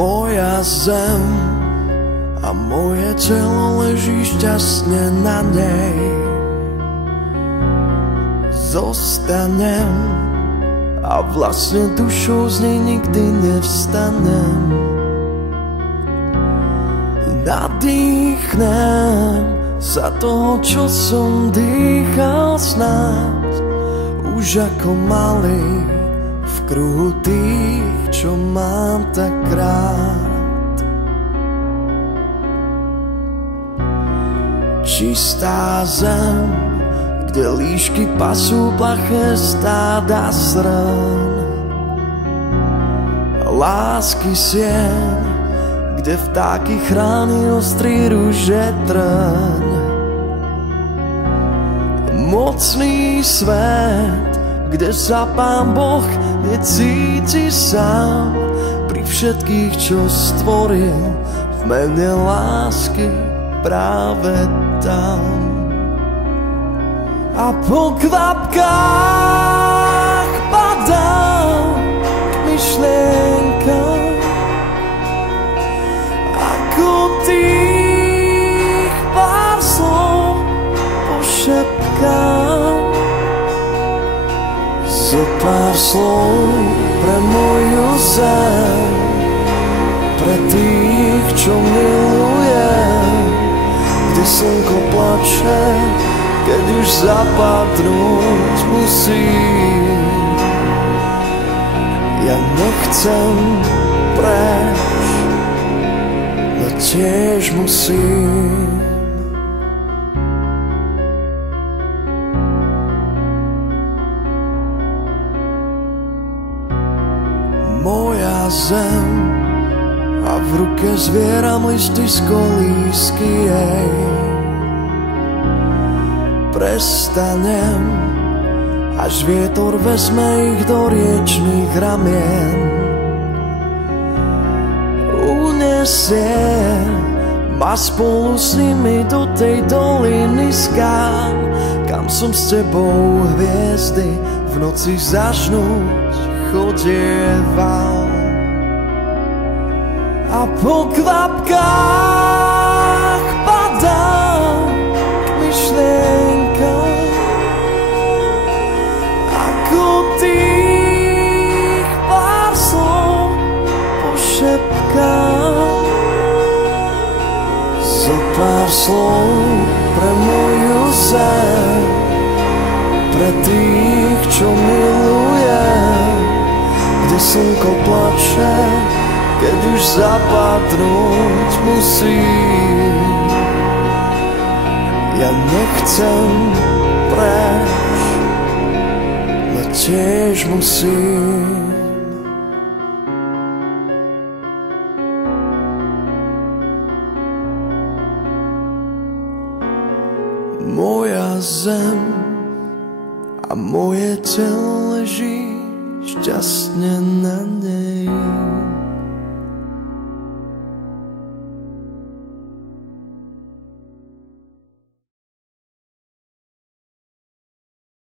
Moja zem a moje telo leží šťastne na nej. Zostanem a vlastne dušou z nej nikdy nevstanem. Nadýchnem sa toho, čo som dýchal snáď, už ako malý v kruhu tých, čo mám tak rád. Čistá zem, kde líšky pasú plaché stáda srn. Lásky sieň, kde vtáky chráni ostrý rúže trň. Mocný svet, kde sa Pán Boh necíti sám, pri všetkých, čo stvoril, v mene lásky práve tam. A po kvapkách padám k myšlienkam, ako tých pár slov pošepkám. Zo pár slov pre moju zem, pre tých, čo milujem, kde slnko plače, keď už zapadnúť musí. Ja nechcem preč, no tiež musím. Moja zem a v ruke zvieram listy z kolísky jej. Prestanem, až vietor vezme ich do riečných ramien. Unesie ma spolu s nimi do tej doliny skál, kam som s tebou hviezdy v noci zažnúť chodieval. A po kvapkách padám k myšlienkam, ako tých pár slov pošepkám. Zo pár slov pre moju zem, pre tých, čo milujem, kde slnko plače, keď už zapadnúť musí. Ja nechcem preč, no tiež musím. Moja zem a moje telo leží šťastne na nej.